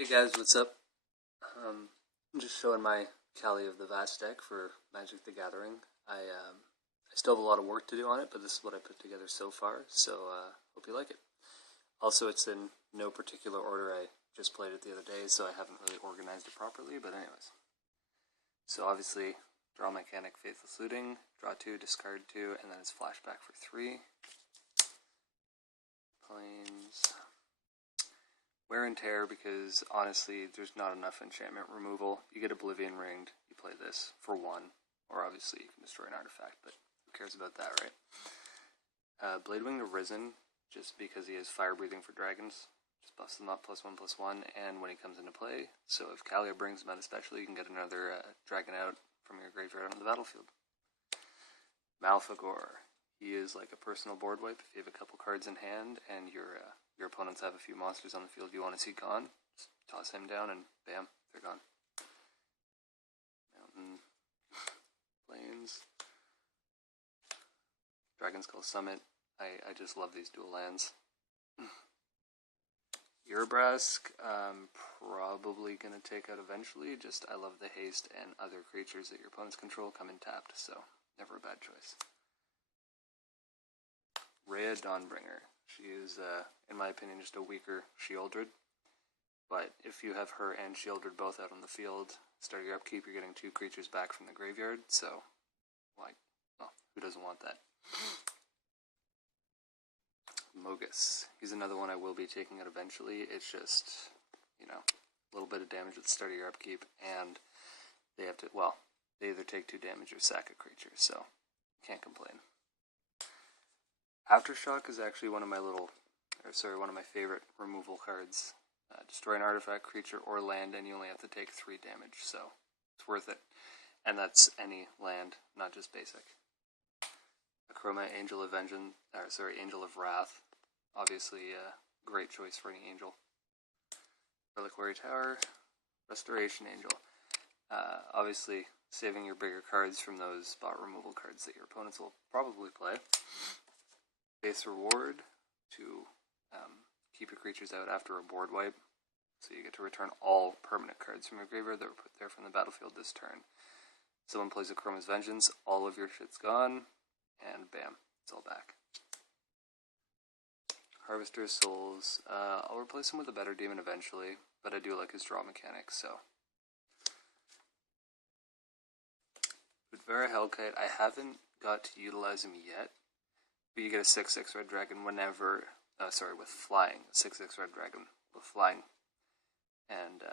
Hey guys, what's up? I'm just showing my Kaalia of the Vast deck for Magic the Gathering. I still have a lot of work to do on it, but this is what I put together so far, so hope you like it. Also, it's in no particular order. I just played it the other day, so I haven't really organized it properly, but anyways. So obviously, draw mechanic, Faithless Looting, draw 2, discard 2, and then it's flashback for 3. Plains. Wear and Tear, because honestly, there's not enough enchantment removal. You get Oblivion Ringed, you play this for 1, or obviously you can destroy an artifact, but who cares about that, right? Bladewing the Risen, just because he has Fire Breathing for dragons, just buffs them up +1/+1, and when he comes into play, so if Kaalia brings him out especially, you can get another dragon out from your graveyard onto the battlefield. Malfagor, he is like a personal board wipe. If you have a couple cards in hand and your opponents have a few monsters on the field you want to see gone, just toss him down and bam, they're gone. Mountain, Plains, Dragonskull Summit. I just love these dual lands. Urabrask, I'm probably going to take out eventually. Just I love the haste, and other creatures that your opponents control come in tapped, so never a bad choice. Rhea Dawnbringer. She is, in my opinion, just a weaker Shieldred. But if you have her and Shieldred both out on the field, start your upkeep, you're getting 2 creatures back from the graveyard, so, well, who doesn't want that? Mogus. He's another one I will be taking out eventually. It's just, a little bit of damage at the start of your upkeep, and they have to, they either take 2 damage or sack a creature, so can't complain. Aftershock is actually one of my favorite removal cards. Destroy an artifact, creature, or land, and you only have to take 3 damage, so it's worth it. And that's any land, not just basic. Akroma, Angel of Vengeance, Angel of Wrath. Obviously, a great choice for any angel. Reliquary Tower, Restoration Angel. Obviously, saving your bigger cards from those spot removal cards that your opponents will probably play. Base Reward to keep your creatures out after a board wipe. So you get to return all permanent cards from your graveyard that were put there from the battlefield this turn. Someone plays Akroma's Vengeance, all of your shit's gone, and bam, it's all back. Harvester's Souls. I'll replace him with a better demon eventually, but I do like his draw mechanics, so. Udvera Hellkite, I haven't got to utilize him yet, but you get a 6/6 red dragon whenever, with flying, 6/6 red dragon with flying, and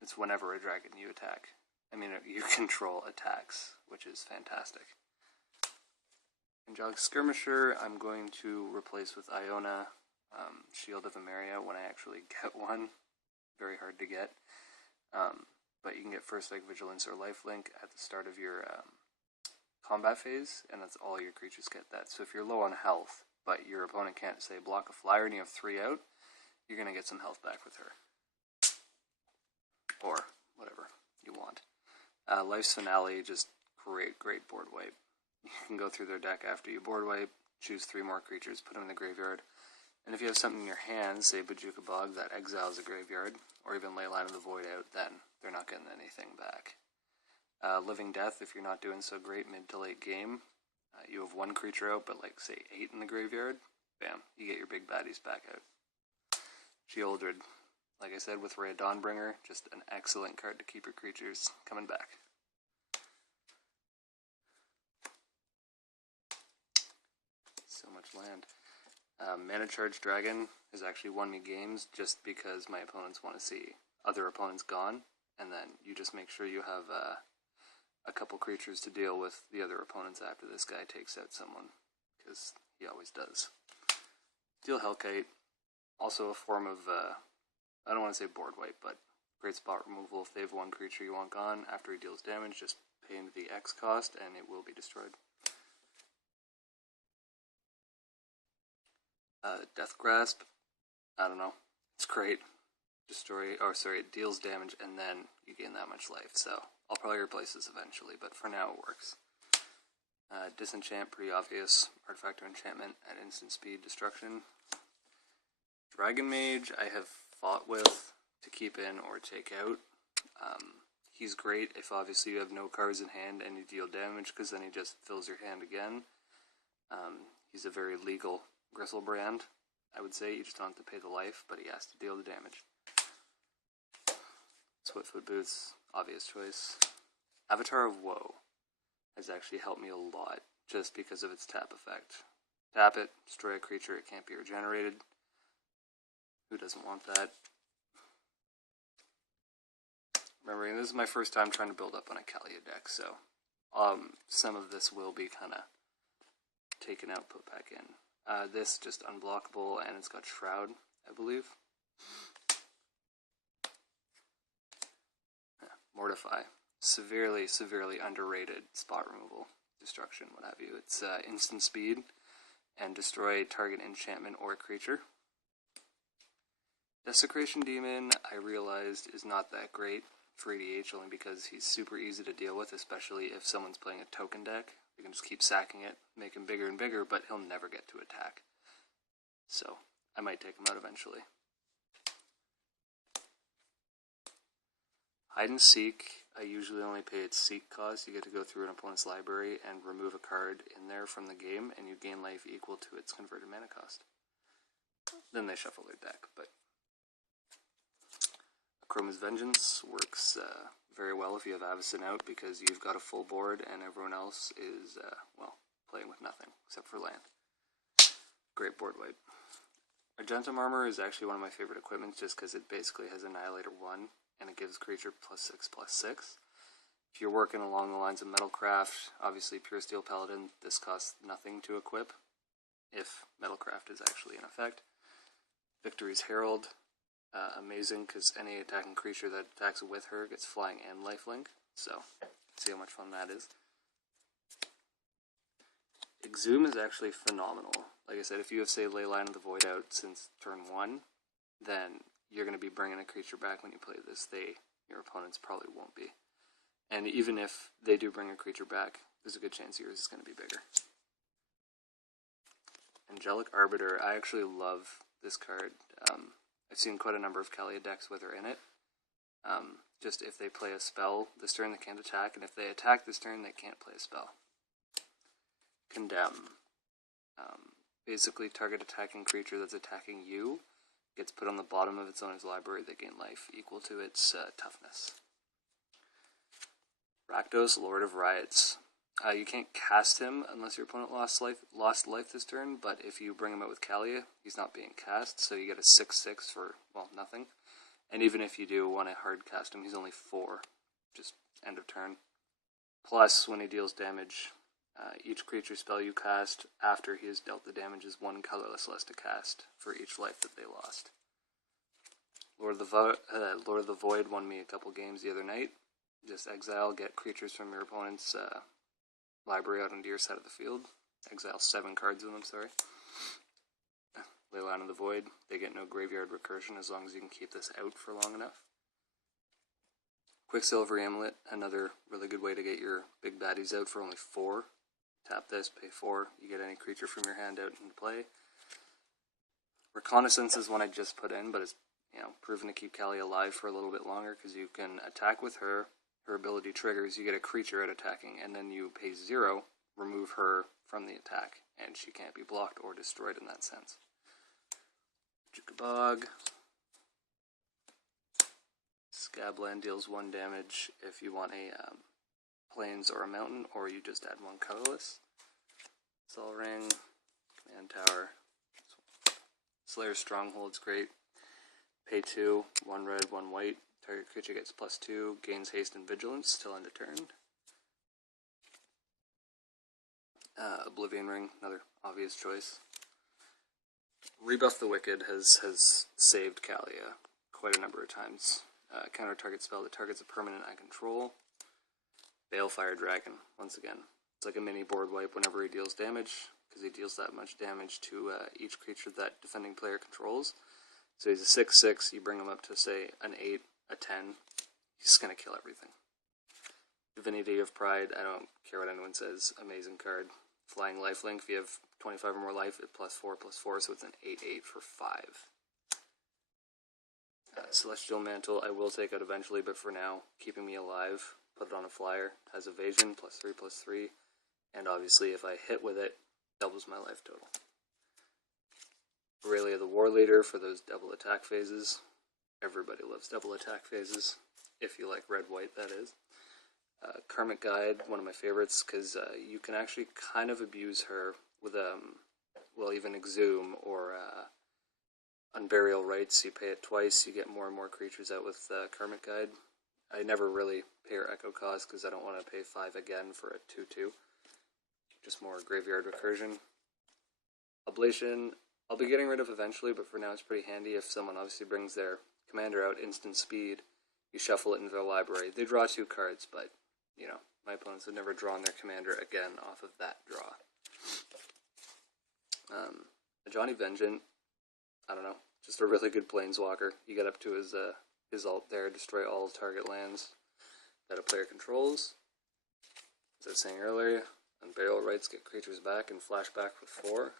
it's whenever a dragon you attack. You control attacks, which is fantastic. Angelic Skirmisher, I'm going to replace with Iona, Shield of Emeria when I actually get one. Very hard to get. But you can get First Strike, Vigilance, or Lifelink at the start of your combat phase, and that's all your creatures get that. So if you're low on health, but your opponent can't, say, block a flyer and you have 3 out, you're going to get some health back with her. Or whatever you want. Life's Finale, just great board wipe. You can go through their deck after you board wipe, choose 3 more creatures, put them in the graveyard, and if you have something in your hands, say Bojuka Bog, that exiles a graveyard, or even Leyline of the Void out, then they're not getting anything back. Living Death, if you're not doing so great mid to late game, you have 1 creature out, but like, say, 8 in the graveyard, bam, you get your big baddies back out. Shieldred, like I said, with Rhea Dawnbringer, just an excellent card to keep your creatures coming back. So much land. Mana Charge Dragon has actually won me games just because my opponents want to see other opponents gone, and then you just make sure you have a couple creatures to deal with the other opponents after this guy takes out someone, because he always does. Steel Hellkite, also a form of, I don't want to say board wipe, but great spot removal. If they have 1 creature you want gone, after he deals damage, just pay him the X cost and it will be destroyed. Death Grasp, I don't know, it's great. It deals damage and then you gain that much life, so I'll probably replace this eventually, but for now it works. Disenchant, pretty obvious, artifact or enchantment at instant speed destruction. Dragon Mage I have fought with to keep in or take out. He's great if obviously you have no cards in hand and you deal damage, because then he just fills your hand again. He's a very legal Gristlebrand, I would say. You just don't have to pay the life, but he has to deal the damage. Swiftfoot Boots, obvious choice. Avatar of Woe has actually helped me a lot, just because of its tap effect. Tap it, destroy a creature, it can't be regenerated. Who doesn't want that? Remembering this is my first time trying to build up on a Kaalia deck, so some of this will be kind of taken out, put back in. This just unblockable, and it's got Shroud, I believe. Mortify. Severely, severely underrated spot removal, destruction, what have you. It's instant speed, and destroy target enchantment or creature. Desecration Demon, I realized, is not that great for EDH, only because he's super easy to deal with, especially if someone's playing a token deck. You can just keep sacking it, make him bigger and bigger, but he'll never get to attack. So, I might take him out eventually. Hide and Seek, I usually only pay its Seek cost. You get to go through an opponent's library and remove a card in there from the game, and you gain life equal to its converted mana cost. Then they shuffle their deck, but Chroma's Vengeance works very well if you have Avacyn out, because you've got a full board and everyone else is, well, playing with nothing except for land. Great board wipe. Argentum Armor is actually one of my favorite equipment, just because it basically has Annihilator 1 and it gives creature +6/+6. If you're working along the lines of Metalcraft, obviously Pure Steel Paladin, this costs nothing to equip if Metalcraft is actually in effect. Victory's Herald. Amazing, because any attacking creature that attacks with her gets flying and lifelink, so see how much fun that is. Exhume is actually phenomenal. Like I said, if you have, say, Leyline of the Void out since turn 1, then you're going to be bringing a creature back when you play this. Your opponents probably won't be. And even if they do bring a creature back, there's a good chance yours is going to be bigger. Angelic Arbiter, I actually love this card. I've seen quite a number of Kaalia decks with her in it. Just if they play a spell this turn, they can't attack, and if they attack this turn, they can't play a spell. Condemn. Basically, target attacking creature that's attacking you gets put on the bottom of its owner's library. They gain life equal to its toughness. Rakdos, Lord of Riots. You can't cast him unless your opponent lost life this turn, but if you bring him out with Kaalia, he's not being cast, so you get a 6/6 for, well, nothing. And even if you do want to hard cast him, he's only 4, just end of turn. Plus, when he deals damage, each creature spell you cast after he has dealt the damage is 1 colorless less to cast for each life that they lost. Lord of the Void won me a couple games the other night. Just exile, get creatures from your opponent's library out onto your side of the field. Exile 7 cards with them, sorry. Leyline of the Void, they get no graveyard recursion as long as you can keep this out for long enough. Quicksilver Amulet, another really good way to get your big baddies out for only 4. Tap this, pay 4, you get any creature from your hand out into play. Reconnaissance is one I just put in, but it's proven to keep Kaalia alive for a little bit longer, because you can attack with her. Her ability triggers, you get a creature out attacking, and then you pay 0, remove her from the attack, and she can't be blocked or destroyed in that sense. Jukabog. Scabland deals 1 damage if you want a plains or a mountain, or you just add 1 colorless. Sol Ring, Command Tower. Slayer's Stronghold's great. Pay 2, 1 red, 1 white. Target creature gets +2, gains haste and vigilance till end of turn. Oblivion Ring, another obvious choice. Rebuff the Wicked has saved Kaalia quite a number of times. Counter target spell that targets a permanent I control. Balefire Dragon, once again. It's like a mini board wipe whenever he deals damage, because he deals that much damage to each creature that defending player controls. So he's a 6/6, you bring him up to, say, an 8, a 10, he's going to kill everything. Divinity of Pride, I don't care what anyone says, amazing card. Flying lifelink, if you have 25 or more life, it +4/+4, so it's an 8/8 for 5. Celestial Mantle I will take out eventually, but for now, keeping me alive, put it on a flyer, has evasion, +3/+3, and obviously if I hit with it, doubles my life total. Aurelia the War Leader for those double attack phases. Everybody loves double attack phases, if you like red-white, that is. Karmic Guide, one of my favorites, because you can actually kind of abuse her with, well, even Exhume or Unburial Rites. You pay it twice, you get more and more creatures out with Karmic Guide. I never really pay her Echo cost because I don't want to pay 5 again for a 2/2. Just more graveyard recursion. Oblation, I'll be getting rid of eventually, but for now it's pretty handy if someone obviously brings their commander out instant speed. You shuffle it into their library. They draw 2 cards, but, you know, my opponents have never drawn their commander again off of that draw. Johnny Vengeant, I don't know, just a really good planeswalker. You get up to his ult there, destroy all target lands that a player controls. As I was saying earlier, Unburial Rites get creatures back and flashback with 4.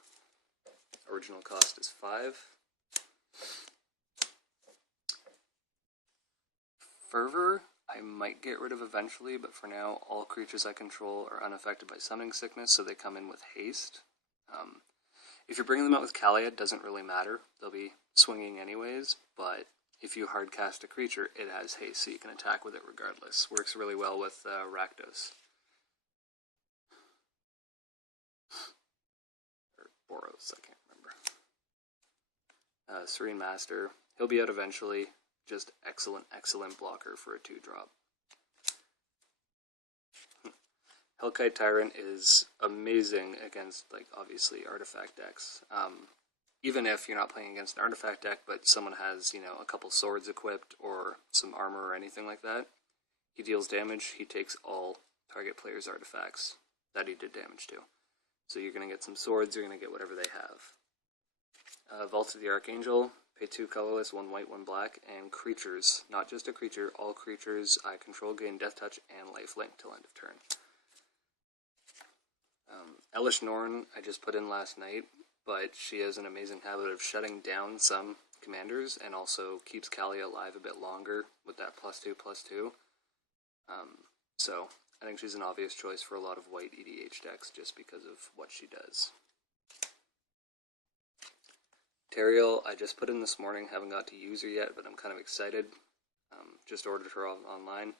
Original cost is 5. Fervor, I might get rid of eventually, but for now, all creatures I control are unaffected by Summoning Sickness, so they come in with haste. If you're bringing them out with Kaalia, it doesn't really matter. They'll be swinging anyways, but if you hardcast a creature, it has haste, so you can attack with it regardless. Works really well with Rakdos. Or Boros, I can't remember. Serene Master, he'll be out eventually. Just excellent, excellent blocker for a 2-drop. Hellkite Tyrant is amazing against, like, obviously, artifact decks. Even if you're not playing against an artifact deck, but someone has, you know, a couple swords equipped or some armor or anything like that, he deals damage, he takes all target player's artifacts that he did damage to. So you're going to get some swords, you're going to get whatever they have. Vault of the Archangel, pay 2 colorless, 1 white, 1 black, and creatures, not just a creature, all creatures I control gain Death Touch and Lifelink till end of turn. Elish Norn I just put in last night, but she has an amazing habit of shutting down some commanders and also keeps Kaalia alive a bit longer with that +2/+2. So I think she's an obvious choice for a lot of white EDH decks just because of what she does. Teriel, I just put in this morning, haven't got to use her yet, but I'm kind of excited. Just ordered her online.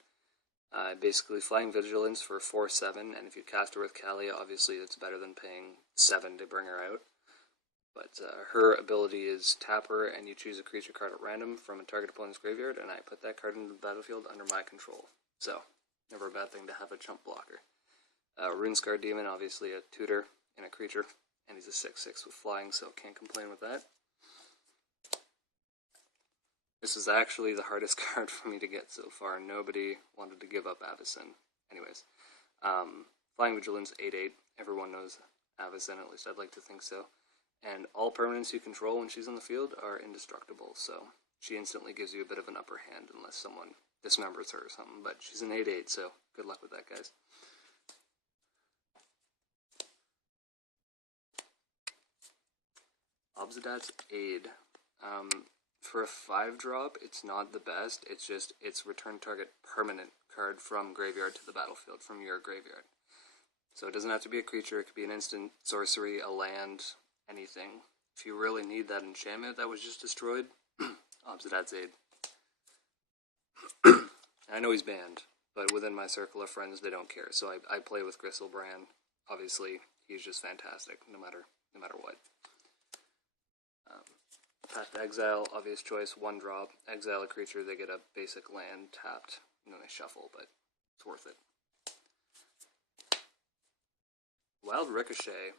Basically, Flying Vigilance for 4/7, and if you cast her with Kaalia, obviously it's better than paying 7 to bring her out. But her ability is tap her, and you choose a creature card at random from a target opponent's graveyard, and I put that card into the battlefield under my control. So, never a bad thing to have a chump blocker. Runescar Demon, obviously a tutor and a creature, and he's a 6/6 with flying, so can't complain with that. This is actually the hardest card for me to get so far. Nobody wanted to give up Avacyn. Anyways, Flying Vigilance 8/8. Everyone knows Avacyn, at least I'd like to think so. And all permanents you control when she's on the field are indestructible, so she instantly gives you a bit of an upper hand unless someone dismembers her or something. But she's an 8/8, so good luck with that, guys. Obsidat's Aid. For a 5-drop, it's not the best. It's just, it's return target permanent card from graveyard to the battlefield, from your graveyard. So it doesn't have to be a creature, it could be an instant sorcery, a land, anything. If you really need that enchantment that was just destroyed, Obsidat's Aid. I know he's banned, but within my circle of friends, they don't care. So I play with Gristlebrand. Obviously, he's just fantastic, no matter what. Path to Exile, obvious choice, 1-drop. Exile a creature, they get a basic land tapped, and then they shuffle, but it's worth it. Wild Ricochet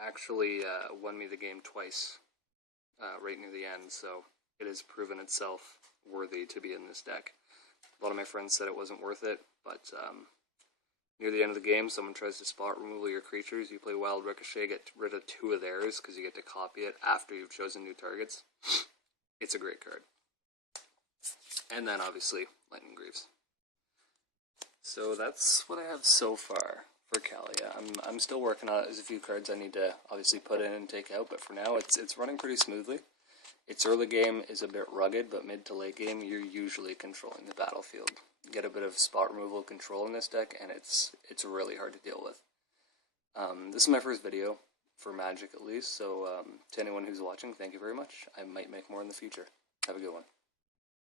actually won me the game twice, right near the end, so it has proven itself worthy to be in this deck. A lot of my friends said it wasn't worth it, but near the end of the game, someone tries to spot removal your creatures, you play Wild Ricochet, get rid of 2 of theirs, because you get to copy it after you've chosen new targets. It's a great card. And then, obviously, Lightning Greaves. So that's what I have so far for Kaalia. I'm still working on it. There's a few cards I need to obviously put in and take out, but for now, it's running pretty smoothly. its early game is a bit rugged, but mid to late game, you're usually controlling the battlefield. You get a bit of spot removal control in this deck, and it's really hard to deal with. This is my first video, for Magic at least, so to anyone who's watching, thank you very much. I might make more in the future. Have a good one.